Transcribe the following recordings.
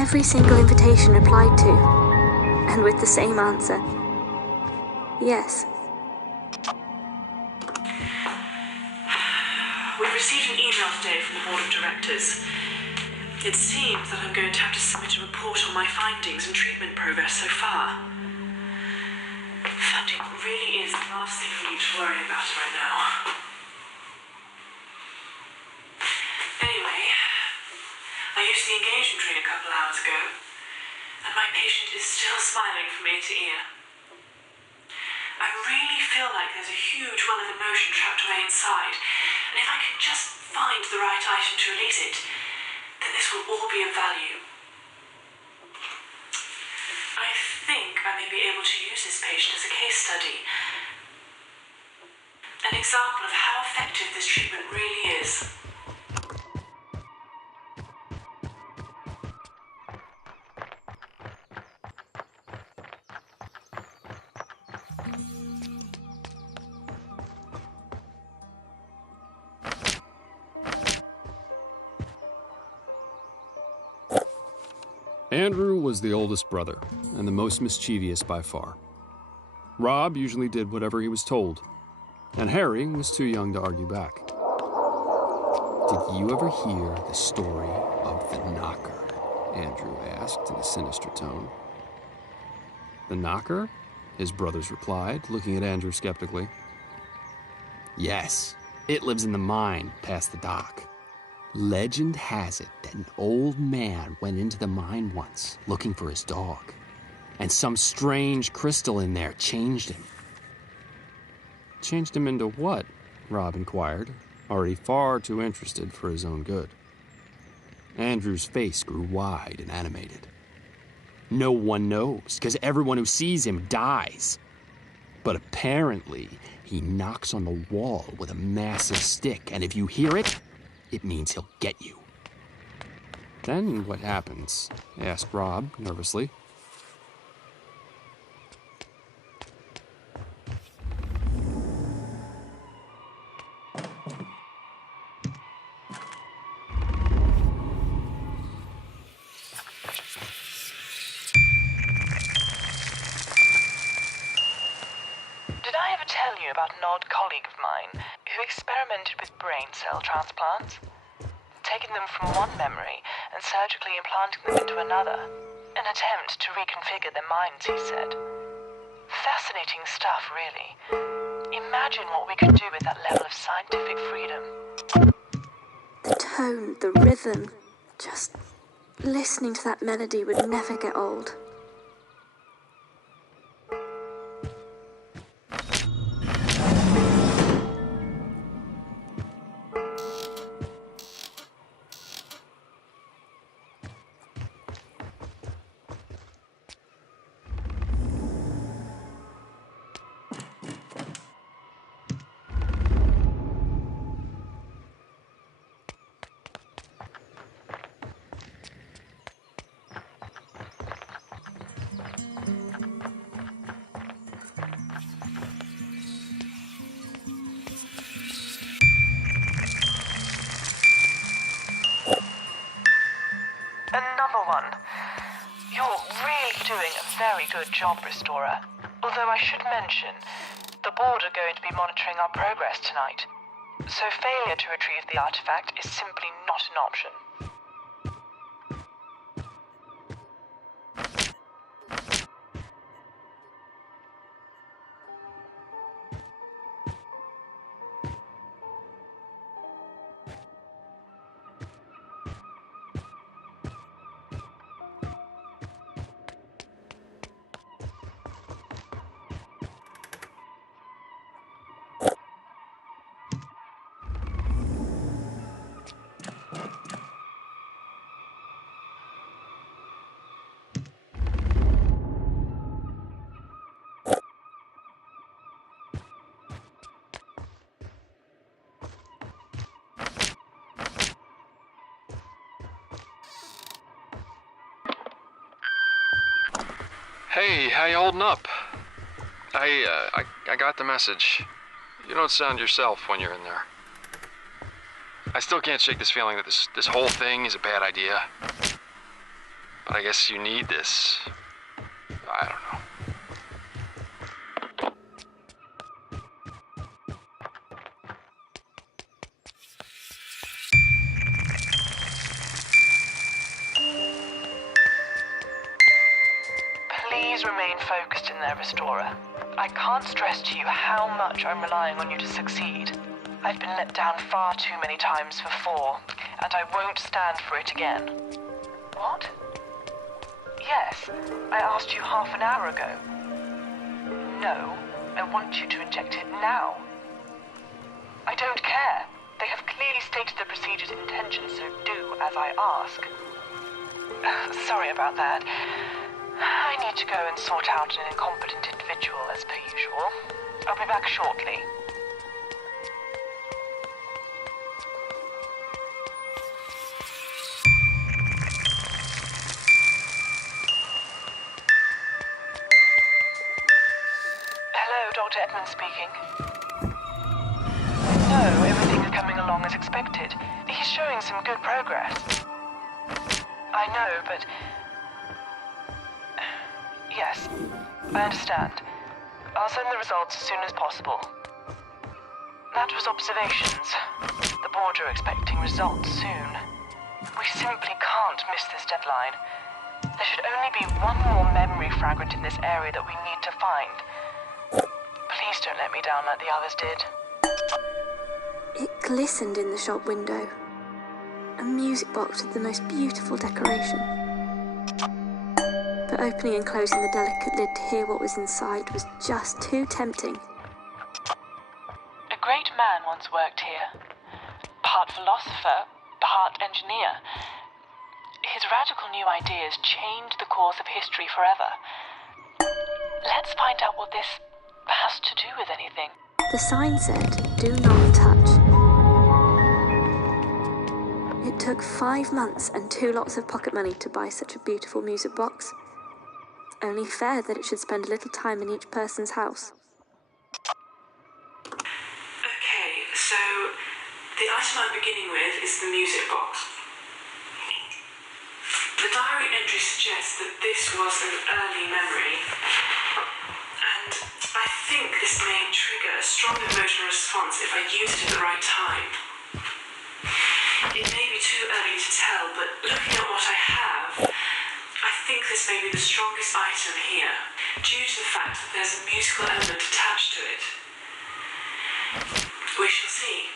every single invitation replied to, and with the same answer. Yes. We received an email today from the board of directors. It seems that I'm going to have to submit a report on my findings and treatment progress so far. Funding really is the last thing we need to worry about right now. Anyway, I used the engagement ring a couple hours ago, and my patient is still smiling from ear to ear. I really feel like there's a huge well of emotion trapped away inside, and if I can just find the right item to release it, then this will all be of value. I think I may be able to use this patient as a case study, an example of how effective this treatment really is. Andrew was the oldest brother, and the most mischievous by far. Rob usually did whatever he was told, and Harry was too young to argue back. Did you ever hear the story of the knocker? Andrew asked in a sinister tone. The knocker? His brothers replied, looking at Andrew skeptically. Yes, it lives in the mine past the dock. Legend has it that an old man went into the mine once looking for his dog, and some strange crystal in there changed him. Changed him into what? Rob inquired, already far too interested for his own good. Andrew's face grew wide and animated. No one knows, because everyone who sees him dies. But apparently, he knocks on the wall with a massive stick, and if you hear it, it means he'll get you. Then what happens? Asked Rob nervously. Did I ever tell you about an old colleague of mine who experimented with brain cell transplants? Taking them from one memory and surgically implanting them into another. An attempt to reconfigure their minds, he said. Fascinating stuff, really. Imagine what we could do with that level of scientific freedom. The tone, the rhythm, just listening to that melody would never get old. Another one. You're really doing a very good job, Restorer. Although I should mention, the board are going to be monitoring our progress tonight. So failure to retrieve the artifact is simply not an option. Hey, how you holding up? I got the message. You don't sound yourself when you're in there. I still can't shake this feeling that this whole thing is a bad idea. But I guess you need this. I don't know. Please remain focused in there, Restorer. I can't stress to you how much I'm relying on you to succeed. I've been let down far too many times before, and I won't stand for it again. What? Yes, I asked you half an hour ago. No, I want you to inject it now. I don't care. They have clearly stated the procedure's intention, so do as I ask. Sorry about that. I need to go and sort out an incompetent individual as per usual. I'll be back shortly. Hello, Dr. Edmund speaking. No, everything is coming along as expected. He's showing some good progress. I know, but... Yes, I understand. I'll send the results as soon as possible. That was observations. The board are expecting results soon. We simply can't miss this deadline. There should only be one more memory fragment in this area that we need to find. Please don't let me down like the others did. It glistened in the shop window. A music box with the most beautiful decoration. But opening and closing the delicate lid to hear what was inside was just too tempting. A great man once worked here. Part philosopher, part engineer. His radical new ideas changed the course of history forever. Let's find out what this has to do with anything. The sign said, "Do not touch." It took 5 months and 2 lots of pocket money to buy such a beautiful music box. Only fair that it should spend a little time in each person's house. Okay, so the item I'm beginning with is the music box. The diary entry suggests that this was an early memory, and I think this may trigger a strong emotional response if I use it at the right time. It may be too early to tell, but looking at what I have, I think this may be the strongest item here, due to the fact that there's a musical element attached to it. We shall see.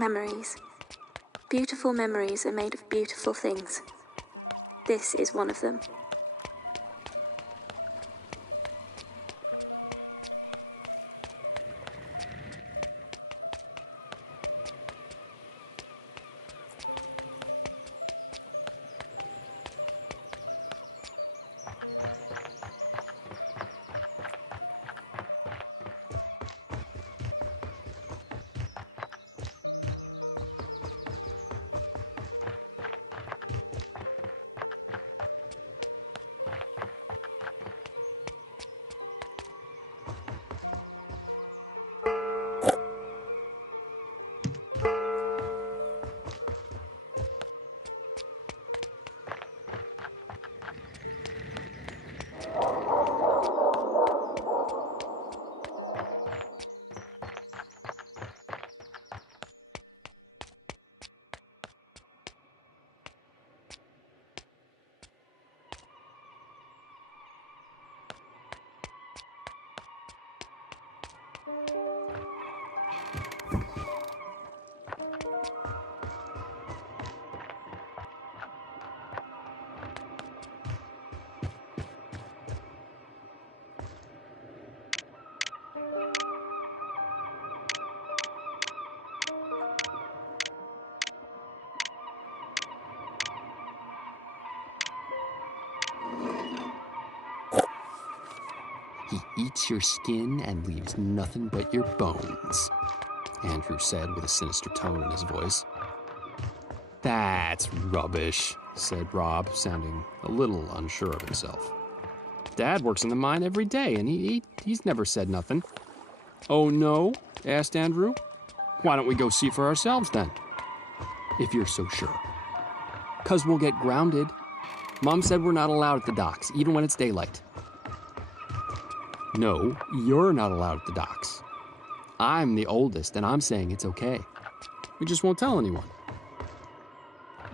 Memories. Beautiful memories are made of beautiful things. This is one of them. He eats your skin and leaves nothing but your bones, Andrew said with a sinister tone in his voice. That's rubbish, said Rob, sounding a little unsure of himself. Dad works in the mine every day, and he's never said nothing. Oh, no? Asked Andrew. Why don't we go see for ourselves, then? If you're so sure. 'Cause we'll get grounded. Mom said we're not allowed at the docks, even when it's daylight. No, you're not allowed at the docks. I'm the oldest, and I'm saying it's okay. We just won't tell anyone.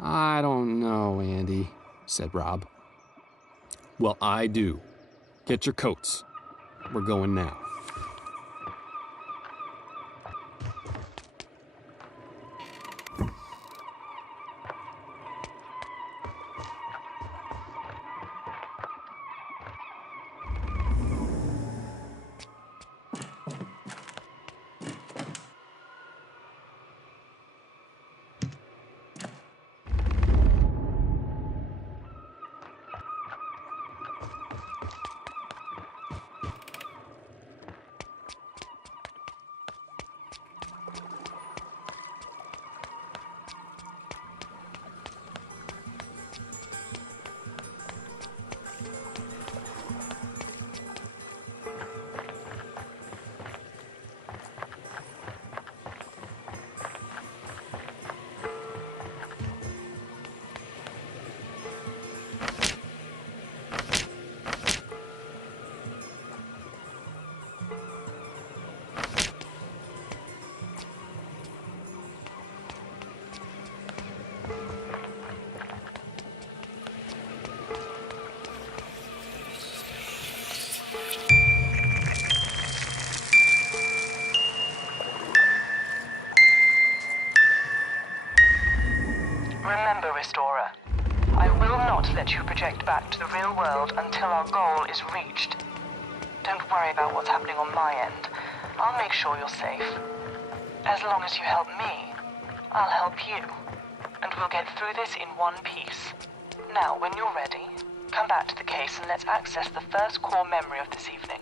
I don't know, Andy, said Rob. Well, I do. Get your coats. We're going now. Remember, Restorer, I will not let you project back to the real world until our goal is reached. Don't worry about what's happening on my end. I'll make sure you're safe. As long as you help me, I'll help you. And we'll get through this in one piece. Now, when you're ready, come back to the case and let's access the first core memory of this evening.